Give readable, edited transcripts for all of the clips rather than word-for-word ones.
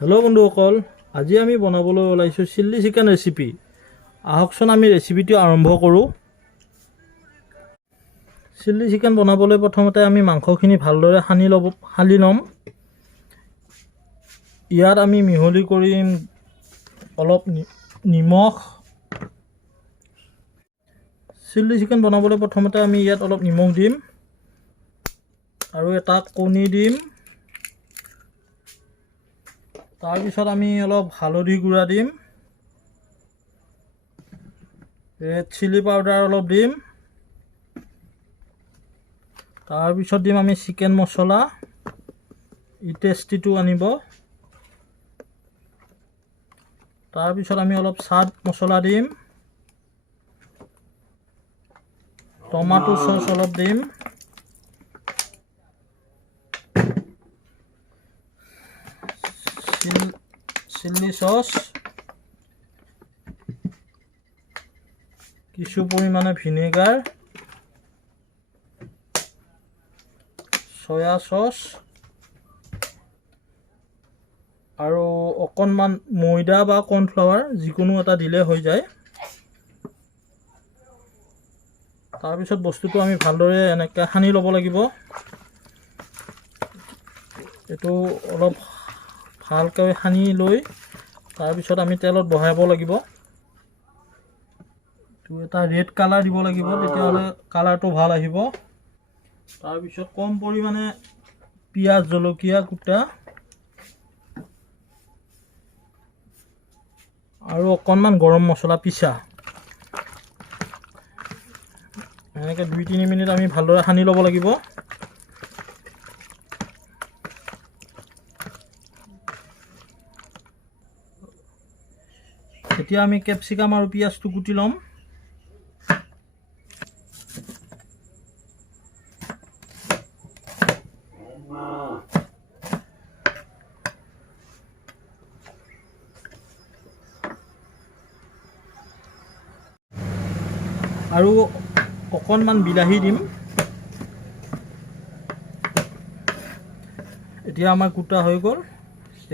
Hello' বন্ধুসকল, আজি আমি বনাবলৈ ওলাইছোঁ চিলি চিকেন ৰেচিপি। আহকচোন আমি ৰেচিপিটো আৰম্ভ কৰোঁ। চিলি চিকেন বনাবলৈ প্ৰথমতে আমি মাংসখিনি ভালদৰে সানি ল'ম। ইয়াত আমি মিহলি কৰিম অলপ নিমখ। চিলি চিকেন বনাবলৈ প্ৰথমতে আমি ইয়াত অলপ নিমখ দিম আৰু এটা কণী দিম। তাৰপিছত আমি অলপ হালধি গুড়া দিম, ৰেড চিলি পাউডাৰ অলপ দিম। তাৰপিছত দিম আমি চিকেন মছলা, ই টেষ্টিটো আনিব। তাৰপিছত আমি অলপ চাট মছলা দিম, টমাটো চচ অলপ দিম, চিলি চচ, কিছু পৰিমাণে ভিনেগাৰ, চয়া চচ আৰু অকণমান ময়দা বা কৰ্ণফ্লাৱাৰ যিকোনো এটা দিলে হৈ যায়। তাৰপিছত বস্তুটো আমি ভালদৰে এনেকৈ সানি ল'ব লাগিব। এইটো অলপ ভালকৈ সানি লৈ তাৰপিছত আমি তেলত বহাব লাগিব। এইটো এটা ৰেড কালাৰ দিব লাগিব, তেতিয়াহ'লে কালাৰটো ভাল আহিব। তাৰপিছত কম পৰিমাণে পিঁয়াজ, জলকীয়া কুটা আৰু অকণমান গৰম মছলা পিছা, এনেকৈ 2-3 মিনিট আমি ভালদৰে সানি ল'ব লাগিব। এতিয়া আমি কেপচিকাম আৰু পিঁয়াজটো কুটি ল'ম। আৰু অকণমান বিলাহী দিম। এতিয়া আমাৰ কুটা হৈ গ'ল।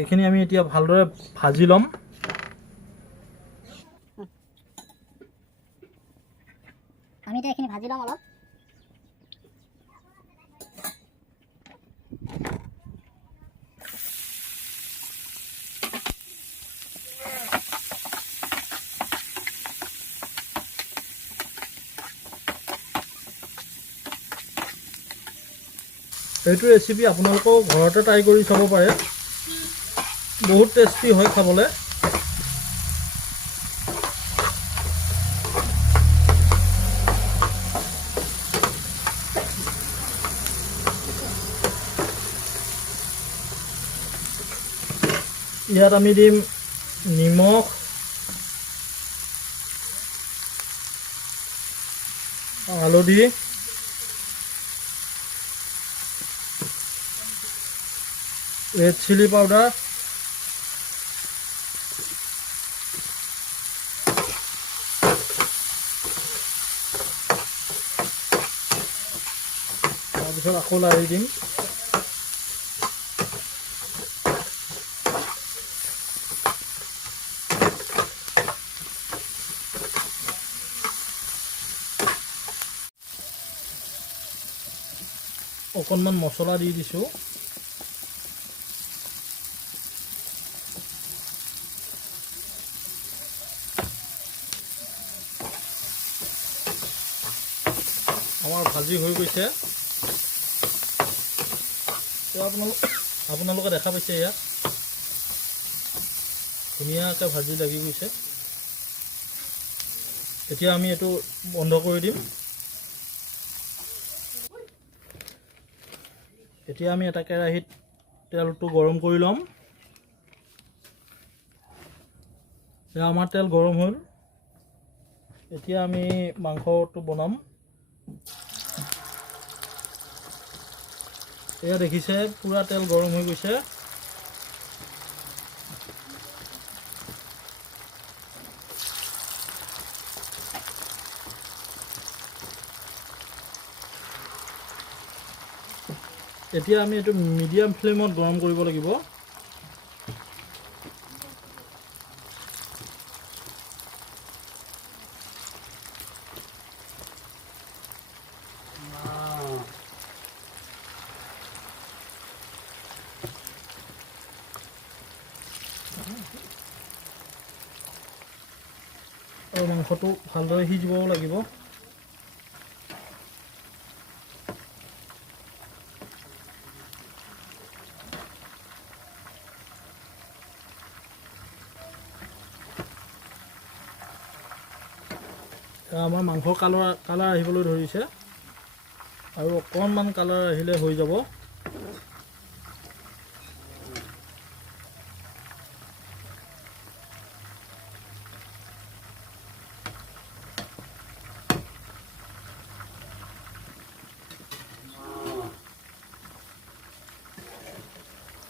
এইখিনি আমি এতিয়া ভালদৰে ভাজি ল'ম। আমি এতিয়া এইখিনি ভাজি ল'ম অলপ। এইটো ৰেচিপি আপোনালোকেও ঘৰতে ট্ৰাই কৰি চাব পাৰে, বহুত টেষ্টি হয় খাবলৈ। ইয়াত আমি দিম নিমখ, হালধি, ৰেড চিলি পাউডাৰ, তাৰপিছত আকৌ লাৰি দিম। অকণমান মছলা দি দিছোঁ। আমাৰ ভাজি হৈ গৈছে। আপোনালোকে দেখা পাইছে, ইয়াত ধুনীয়াকৈ ভাজি লাগি গৈছে। এতিয়া আমি এইটো বন্ধ কৰি দিম। এতিয়া আমি এটা কেৰাহীত তেলটো গৰম কৰি ল'ম। এতিয়া আমাৰ তেল গৰম হ'ল। এতিয়া আমি মাংসটো বনাম। এয়া দেখিছে, পুৰা তেল গৰম হৈ গৈছে। এতিয়া আমি এইটো মিডিয়াম ফ্লেমত গৰম কৰিব লাগিব। আৰু মাংসটো ভালদৰে সিজিবও লাগিব। আমাৰ মাংসৰ কালাৰ আহিবলৈ ধৰিছে আৰু অকণমান কালাৰ আহিলে হৈ যাব।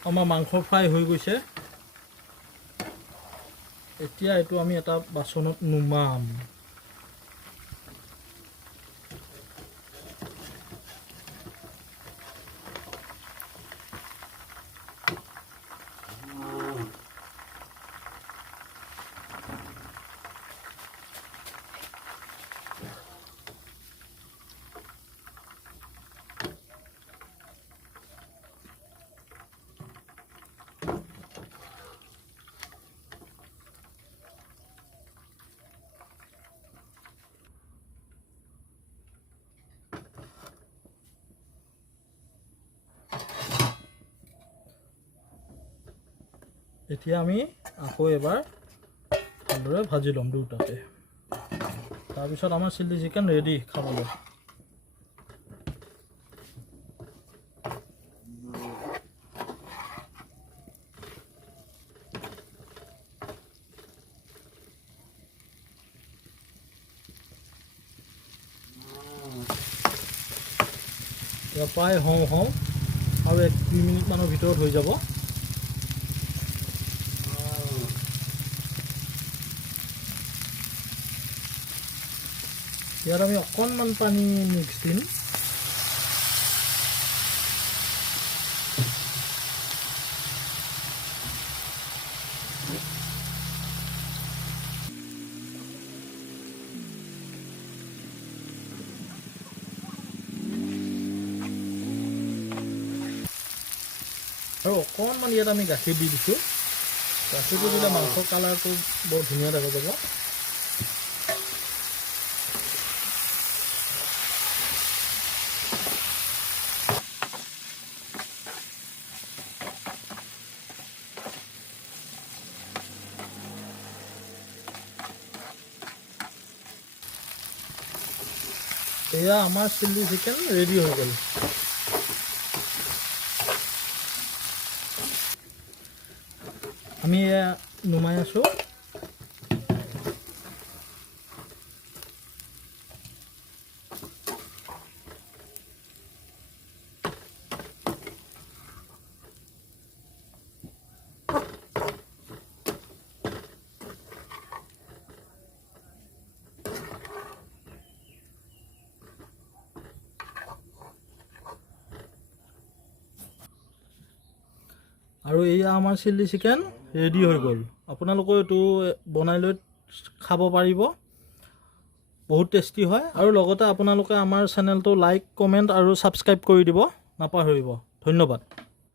আমাৰ মাংস ফ্ৰাই হৈ গৈছে। এতিয়া এইটো আমি এটা বাচনত নুমাম। এতিয়া আমি আকৌ এবাৰ ভালদৰে ভাজি ল'ম দুটাতে। তাৰপিছত আমাৰ চিলি চিকেন ৰেডি খাবলৈ। এতিয়া প্ৰায় হওঁ আৰু 1-2 মিনিটমানৰ ভিতৰত হৈ যাব। ইয়াত আমি অকণমান পানী মিক্স দিম। আৰু অকণমান ইয়াত আমি গাখীৰ দি দিছোঁ। গাখীৰটো দিলে মাংসৰ কালাৰটো বৰ ধুনীয়া দেখা যাব। এয়া আমাৰ চিলি চিকেন ৰেডি হৈ গ'ল। আমি এয়া নুমাই আছোঁ। আৰু এয়া আমাৰ চিলি চিকেন ৰেডি হৈ গ'ল। আপোনালোকেও এইটো বনাই লৈ খাব পাৰিব। বহুত টেষ্টি হয়। আৰু লগতে আপোনালোকে আমাৰ চেনেলটো লাইক, কমেণ্ট আৰু ছাবস্ক্ৰাইব কৰি দিব নাপাহৰিব। ধন্যবাদ।